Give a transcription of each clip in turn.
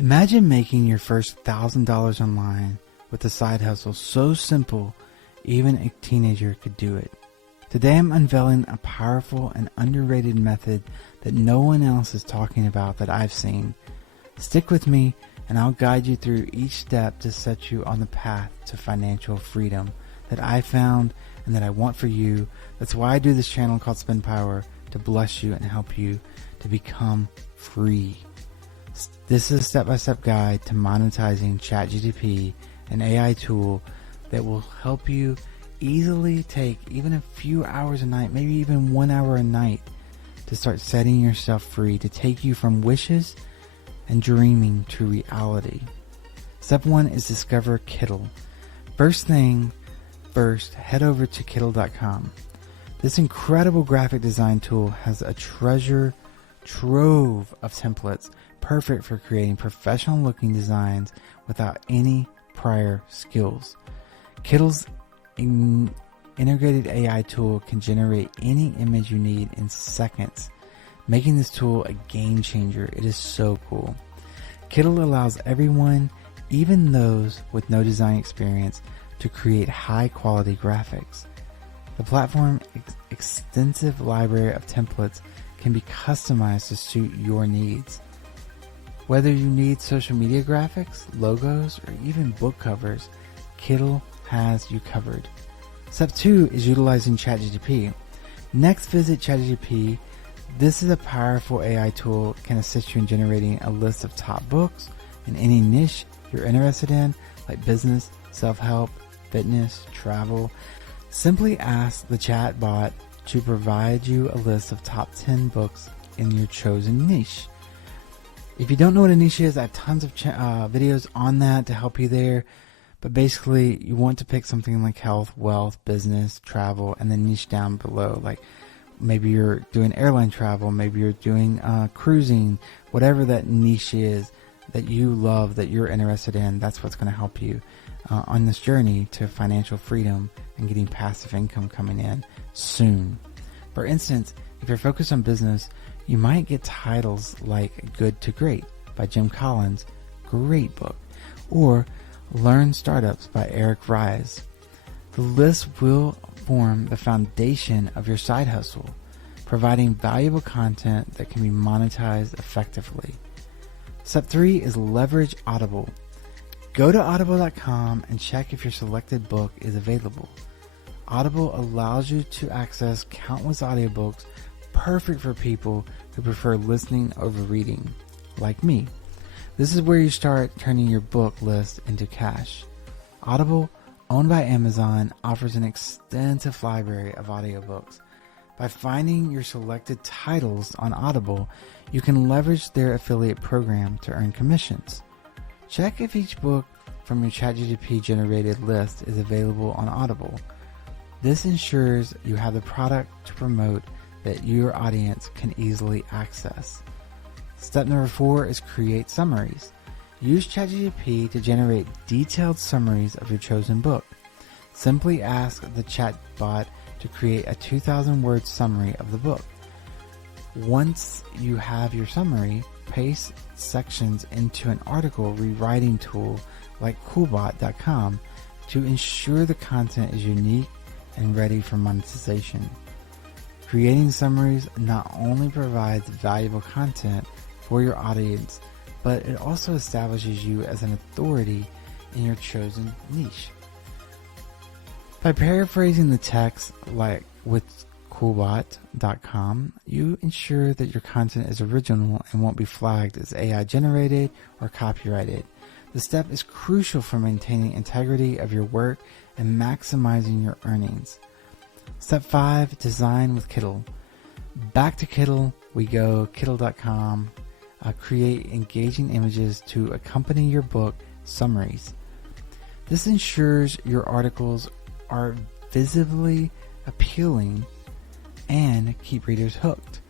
Imagine making your first $1,000 online with a side hustle so simple, even a teenager could do it. Today I'm unveiling a powerful and underrated method that no one else is talking about that I've seen. Stick with me and I'll guide you through each step to set you on the path to financial freedom that I found and that I want for you. That's why I do this channel called Spend Power, to bless you and help you to become free. This is a step-by-step guide to monetizing ChatGPT, an AI tool that will help you easily take even a few hours a night, maybe even 1 hour a night, to start setting yourself free, to take you from wishes and dreaming to reality. Step 1 is discover Kittl. First thing first, head over to Kittl.com. This incredible graphic design tool has a treasure trove of templates perfect for creating professional looking designs without any prior skills. Kittl's integrated AI tool can generate any image you need in seconds, making this tool a game changer. It is so cool. Kittl allows everyone, even those with no design experience, to create high quality graphics. The platform's extensive library of templates can be customized to suit your needs. Whether you need social media graphics, logos, or even book covers, Kittl has you covered. Step 2 is utilizing ChatGPT. Next, visit ChatGPT. This is a powerful AI tool that can assist you in generating a list of top books in any niche you're interested in, like business, self-help, fitness, travel. Simply ask the chatbot to provide you a list of top 10 books in your chosen niche. If you don't know what a niche is, I have tons of videos on that to help you there. But basically, you want to pick something like health, wealth, business, travel, and then niche down below. Like maybe you're doing airline travel, maybe you're doing cruising, whatever that niche is that you love, that you're interested in, that's what's going to help you on this journey to financial freedom and getting passive income coming in soon. For instance, if you're focused on business, you might get titles like Good to Great by Jim Collins, great book, or Learn Startups by Eric Ries. The list will form the foundation of your side hustle, providing valuable content that can be monetized effectively. Step 3 is leverage Audible. Go to audible.com and check if your selected book is available. Audible allows you to access countless audiobooks, perfect for people who prefer listening over reading, like me. This is where you start turning your book list into cash. Audible, owned by Amazon, offers an extensive library of audiobooks. By finding your selected titles on Audible, you can leverage their affiliate program to earn commissions. Check if each book from your ChatGPT generated list is available on Audible. This ensures you have the product to promote that your audience can easily access. Step number 4 is create summaries. Use ChatGPT to generate detailed summaries of your chosen book. Simply ask the chatbot to create a 2,000-word summary of the book. Once you have your summary, paste sections into an article rewriting tool like coolbot.com to ensure the content is unique and ready for monetization. Creating summaries not only provides valuable content for your audience, but it also establishes you as an authority in your chosen niche. By paraphrasing the text like with coolbot.com, you ensure that your content is original and won't be flagged as AI generated or copyrighted. The step is crucial for maintaining integrity of your work and maximizing your earnings. Step 5, design with Kittl. Back to Kittl we go, Kittl.com. Create engaging images to accompany your book summaries. This ensures your articles are visibly appealing and keep readers hooked.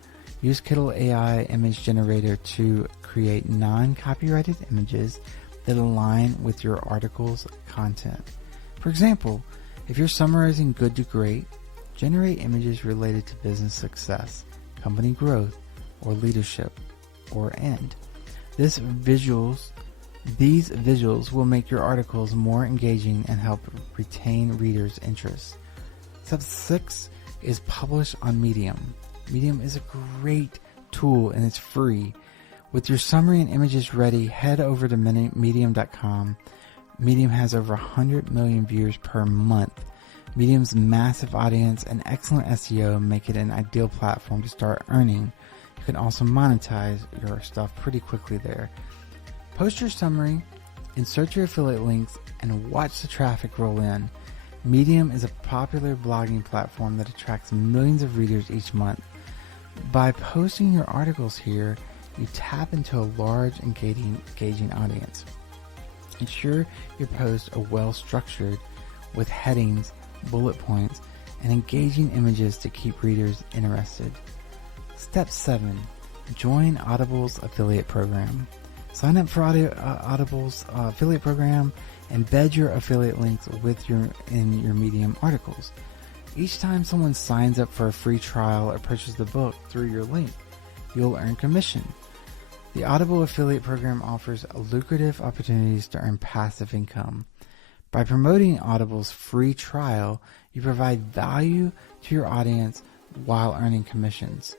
Use Kittl AI image generator to create non-copyrighted images that align with your article's content. For example, if you're summarizing Good to Great, generate images related to business success, company growth, or leadership, or end. This visuals These visuals will make your articles more engaging and help retain readers' interest. Step 6 is publish on Medium. Medium is a great tool and it's free. With your summary and images ready, head over to medium.com. Medium has over 100 million viewers per month. Medium's massive audience and excellent SEO make it an ideal platform to start earning. You can also monetize your stuff pretty quickly there. Post your summary, insert your affiliate links, and watch the traffic roll in. Medium is a popular blogging platform that attracts millions of readers each month. By posting your articles here, you tap into a large, engaging audience. Ensure your posts are well structured with headings, bullet points, and engaging images to keep readers interested. Step 7. Join Audible's affiliate program. Sign up for Audible's affiliate program, embed your affiliate links in your Medium articles. Each time someone signs up for a free trial or purchases the book through your link, you'll earn commission. The Audible affiliate program offers lucrative opportunities to earn passive income. By promoting Audible's free trial, you provide value to your audience while earning commissions.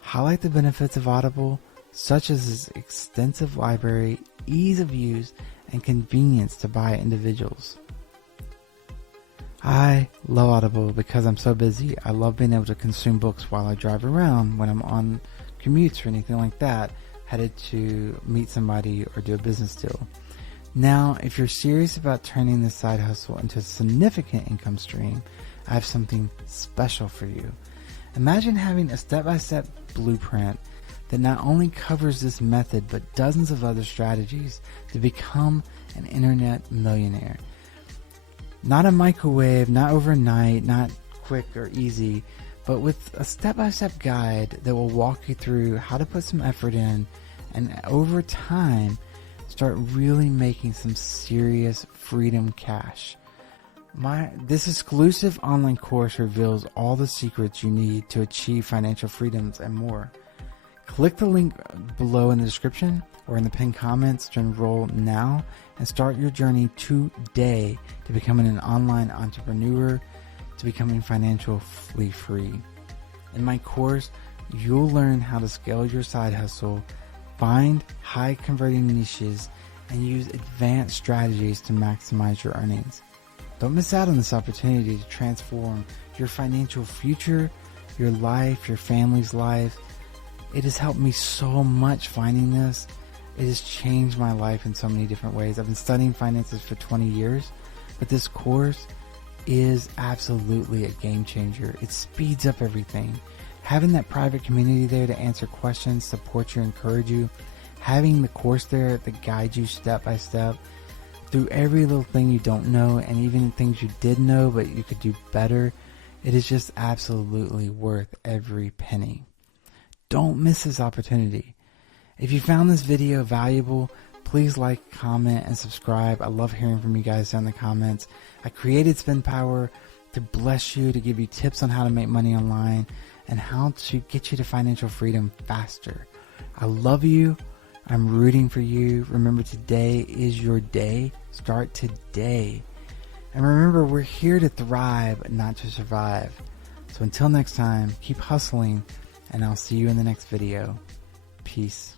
Highlight the benefits of Audible, such as its extensive library, ease of use, and convenience to buy individuals. I love Audible because I'm so busy. I love being able to consume books while I drive around, when I'm on commutes or anything like that, headed to meet somebody or do a business deal. Now, if you're serious about turning this side hustle into a significant income stream, I have something special for you. Imagine having a step-by-step blueprint that not only covers this method, but dozens of other strategies to become an internet millionaire. Not a microwave, not overnight, not quick or easy, but with a step-by-step guide that will walk you through how to put some effort in and over time start really making some serious freedom cash. This exclusive online course reveals all the secrets you need to achieve financial freedoms and more. Click the link below in the description or in the pinned comments to enroll now and start your journey today to becoming an online entrepreneur, to becoming financially free. In my course, you'll learn how to scale your side hustle, find high converting niches, and use advanced strategies to maximize your earnings. Don't miss out on this opportunity to transform your financial future, your life, your family's life. It has helped me so much finding this. It has changed my life in so many different ways. I've been studying finances for 20 years, but this course is absolutely a game changer. It speeds up everything. Having that private community there to answer questions, support you, encourage you, having the course there that guides you step by step through every little thing you don't know and even things you did know but you could do better, it is just absolutely worth every penny. Don't miss this opportunity. If you found this video valuable, please like, comment, and subscribe. I love hearing from you guys down in the comments. I created Spend Power to bless you, to give you tips on how to make money online and how to get you to financial freedom faster. I love you. I'm rooting for you. Remember, today is your day. Start today. And remember, we're here to thrive, not to survive. So until next time, keep hustling, and I'll see you in the next video. Peace.